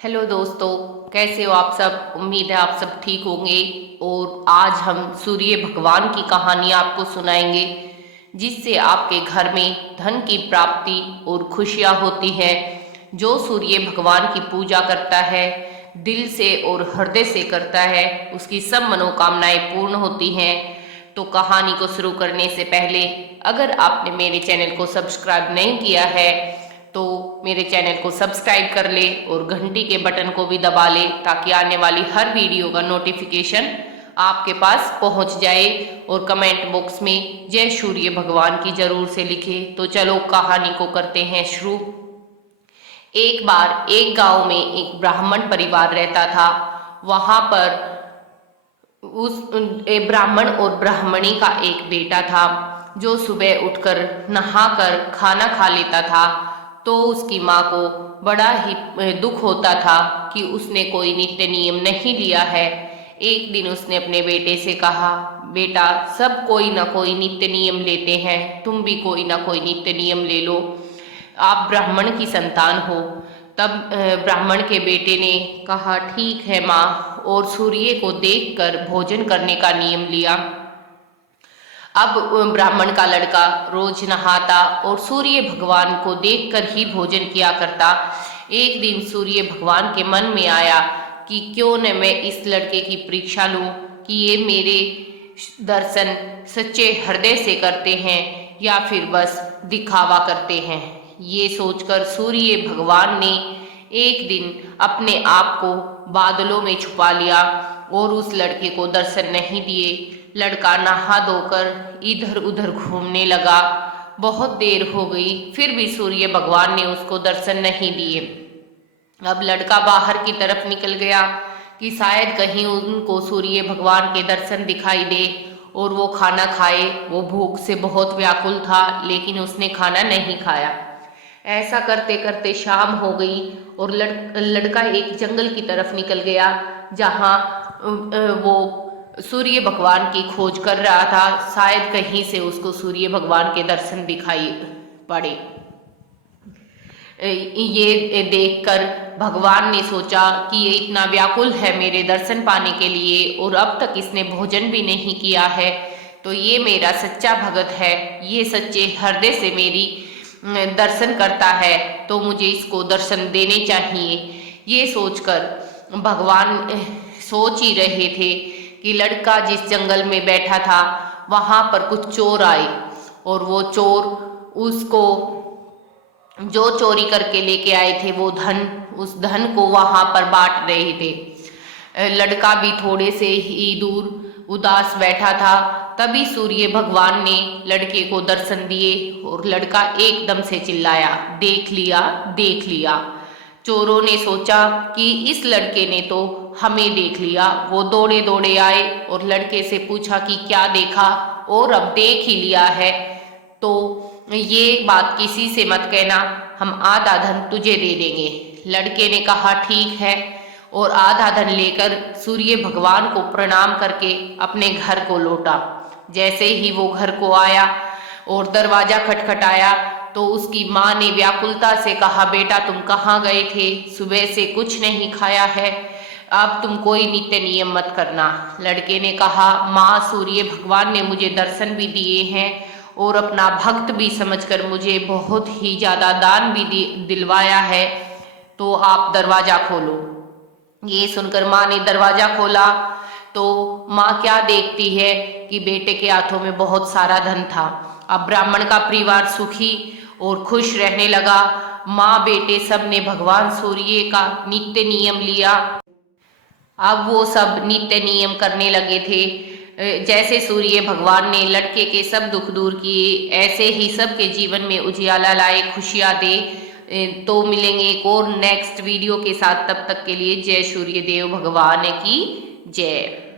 Hello दोस्तों, कैसे हो आप सब। उम्मीद है आप सब ठीक होंगे। और आज हम सूर्य भगवान की कहानी आपको सुनाएंगे, जिससे आपके घर में धन की प्राप्ति और खुशियां होती है। जो सूर्य भगवान की पूजा करता है, दिल से और हृदय से करता है, उसकी सब मनोकामनाएं पूर्ण होती हैं। तो कहानी को शुरू करने से पहले अगर आपने मेरे चैनल को सब्सक्राइब नहीं किया है तो मेरे चैनल को सब्सक्राइब कर ले और घंटी के बटन को भी दबा ले, ताकि आने वाली हर वीडियो का नोटिफिकेशन आपके पास पहुंच जाए। और कमेंट बॉक्स में जय सूर्य भगवान की जरूर से लिखे। तो चलो कहानी को करते हैं शुरू। एक बार एक गांव में एक ब्राह्मण परिवार रहता था। वहां पर ब्राह्मण और ब्राह्मणी का एक बेटा था, जो सुबह उठकर नहाकर खाना खा लेता था। तो उसकी माँ को बड़ा ही दुख होता था कि उसने कोई नित्य नियम नहीं लिया है। एक दिन उसने अपने बेटे से कहा, बेटा, सब कोई ना कोई नित्य नियम लेते हैं, तुम भी कोई ना कोई नित्य नियम ले लो, आप ब्राह्मण की संतान हो। तब ब्राह्मण के बेटे ने कहा, ठीक है माँ, और सूर्य को देखकर भोजन करने का नियम लिया। अब ब्राह्मण का लड़का रोज नहाता और सूर्य भगवान को देखकर ही भोजन किया करता। एक दिन सूर्य भगवान के मन में आया कि क्यों न मैं इस लड़के की परीक्षा लूं कि ये मेरे दर्शन सच्चे हृदय से करते हैं या फिर बस दिखावा करते हैं। ये सोचकर सूर्य भगवान ने एक दिन अपने आप को बादलों में छुपा लिया और उस लड़के को दर्शन नहीं दिए। लड़का नहा धोकर इधर उधर घूमने लगा। बहुत देर हो गई, फिर भी सूर्य भगवान ने उसको दर्शन नहीं दिए। अब लड़का बाहर की तरफ निकल गया कि शायद कहीं उनको सूर्य भगवान के दर्शन दिखाई दे और वो खाना खाए। वो भूख से बहुत व्याकुल था, लेकिन उसने खाना नहीं खाया। ऐसा करते करते शाम हो गई और लड़का एक जंगल की तरफ निकल गया, जहाँ वो सूर्य भगवान की खोज कर रहा था। शायद कहीं से उसको सूर्य भगवान के दर्शन दिखाई पड़े। ये देखकर भगवान ने सोचा कि ये इतना व्याकुल है मेरे दर्शन पाने के लिए और अब तक इसने भोजन भी नहीं किया है, तो ये मेरा सच्चा भगत है, ये सच्चे हृदय से मेरी दर्शन करता है, तो मुझे इसको दर्शन देने चाहिए। ये सोचकर भगवान सोच ही रहे थे कि लड़का जिस जंगल में बैठा था वहाँ पर कुछ चोर आए और वो चोर उसको जो चोरी करके लेके आए थे वो उस धन को वहाँ पर बांट रहे थे। लड़का भी थोड़े से ही दूर उदास बैठा था। तभी सूर्य भगवान ने लड़के को दर्शन दिए और लड़का एकदम से चिल्लाया, देख लिया, देख लिया। चोरों ने सोचा कि इस लड़के ने तो हमें देख लिया। वो दौड़े दौड़े आए और लड़के से पूछा कि क्या देखा, और अब देख ही लिया है तो ये बात किसी से मत कहना, हम आधा धन तुझे दे देंगे। लड़के ने कहा, ठीक है, और आधा धन लेकर सूर्य भगवान को प्रणाम करके अपने घर को लौटा। जैसे ही वो घर को आया और दरवाजा खटखटाया तो उसकी माँ ने व्याकुलता से कहा, बेटा तुम कहाँ गए थे, सुबह से कुछ नहीं खाया है, अब तुम कोई नित्य नियम मत करना। लड़के ने कहा, माँ, सूर्य भगवान ने मुझे दर्शन भी दिए हैं और अपना भक्त भी समझकर मुझे बहुत ही ज़्यादा दान भी दिलवाया है, तो आप दरवाज़ा खोलो। ये सुनकर माँ ने दरवाज़ा खोला तो माँ क्या देखती है कि बेटे के हाथों में बहुत सारा धन था। अब ब्राह्मण का परिवार सुखी और खुश रहने लगा। माँ बेटे सब ने भगवान सूर्य का नित्य नियम लिया। अब वो सब नित्य नियम करने लगे थे। जैसे सूर्य भगवान ने लड़के के सब दुख दूर किए, ऐसे ही सबके जीवन में उजियाला लाए, खुशियाँ दे। तो मिलेंगे एक और नेक्स्ट वीडियो के साथ। तब तक के लिए जय सूर्य देव भगवान की जय।